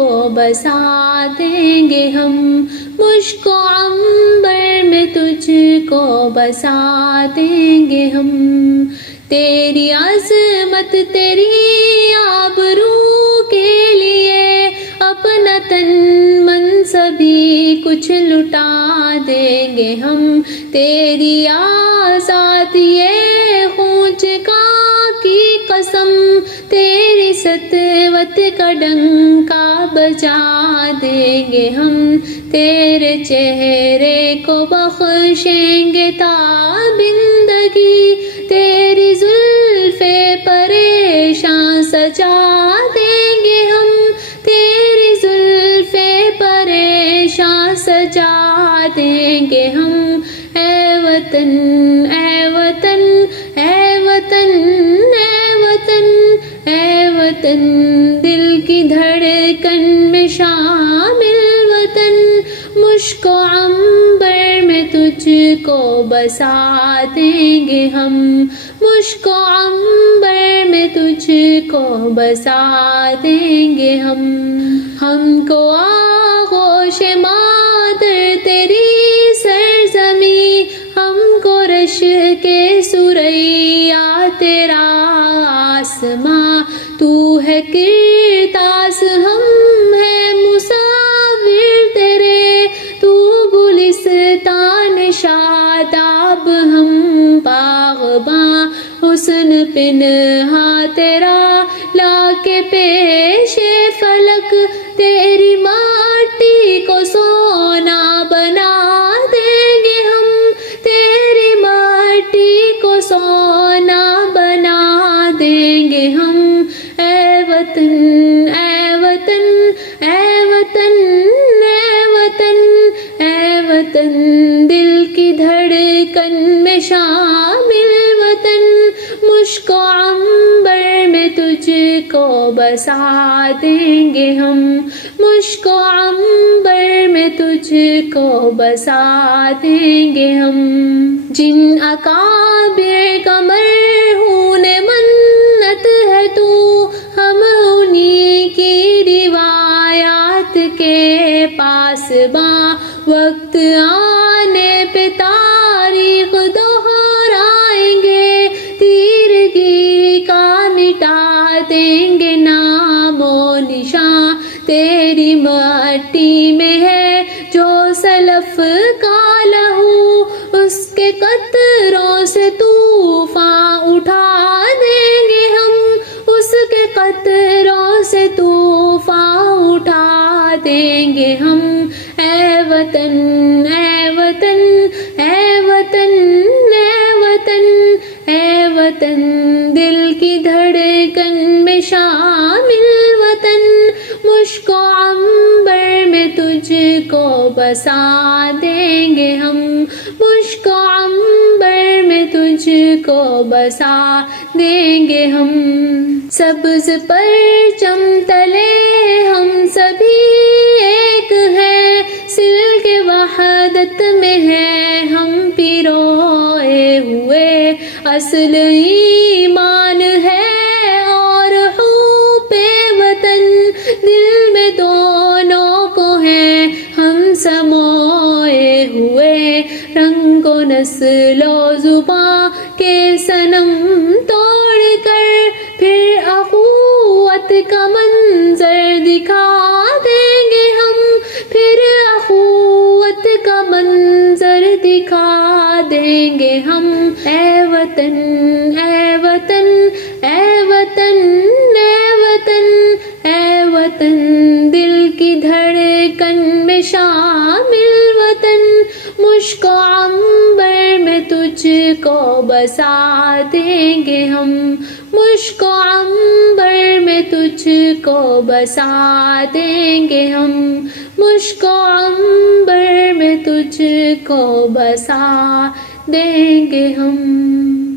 کو بسا دیں گے ہم، مشک و عنبر میں تجھ کو بسا دیں گے ہم۔ تیری عظمت تیری آبرو کے لیے اپنا تن من سبھی کچھ لٹا دیں گے ہم، تیری آزادی خونچ کا کی قسم، تیری سطوت کا ڈنکا بجا دیں گے ہم، تیرے چہرے کو بخشیں گے تابندگی، تیری زلف پریشاں سجا دیں گے ہم، تیری زلف پریشاں سجا دیں گے ہم۔ اے وطن اے وطن اے وطن اے وطن اے وطن، دل کی دھڑکن میں شامل وطن، مشک و عنبر میں تجھ کو بسا دیں گے ہم، مشک و عنبر میں تجھ کو بسا دیں گے ہم۔ ہم کو آغوش مادر تیری سرزمی، ہم کو رش کے ثریا تیرا آسماں، تو ہے کرتاس ہم ہے مصور تیرے، تو گلستان شاداب ہم باغباں، حسن پنہا تیرا لا کے پیش فلک، تیری ماٹی کو سونا بنا دیں گے ہم، تیری ماٹی کو سونا بنا دیں گے ہم۔ اے وطن اے وطن اے وطن اے وطن اے وطن، دل کی دھڑکن میں شامل وطن، مشک و عنبر میں تجھ کو بسا دیں گے ہم، مشک و عنبر میں تجھ کو بسا دیں گے ہم۔ جن اکابر کا مرہون منت ہے تو، ہم انہی کی روایات کے پاسباں، وقت آنے پہ تاریخ دہرائیں گے، تیرگی کا مٹا دیں گے نام و نشاں، تیری مٹی میں ہے جو سلف کا لہو، اس کے قطروں سے طوفان اٹھا دیں گے ہم، اس کے قطروں سے طوفان اٹھا دیں گے ہم۔ اے وطن اے وطن اے وطن اے وطن اے وطن، دل کی دھڑکن میں شامل وطن، مشک و عنبر میں تجھ کو بسا دیں گے ہم، مشک و عنبر میں تجھ کو بسا دیں گے ہم۔ سبز پرچم تلے ہم سبھی ایک ہیں، سلک وحدت میں ہے ہم پیروئے ہوئے، اصل ایمان ہے اور حب وطن، دل میں دونوں کو ہے ہم سموئے ہوئے، رنگ و نسل و زباں کے صنم توڑ کر پھر اخوت کا منظر دکھا دیں گے ہم، پھر اخوت کا منظر دکھا دیں گے ہم۔ اے وطن اے وطن اے وطن اے وطن اے وطن، دل کی دھڑکن میں شامل وطن، مشک و عنبر میں تجھ کو بسا دیں گے ہم، مشک و عنبر میں تجھ کو بسا دیں گے ہم، مشک و عنبر میں تجھ کو بسا دیں گے ہم۔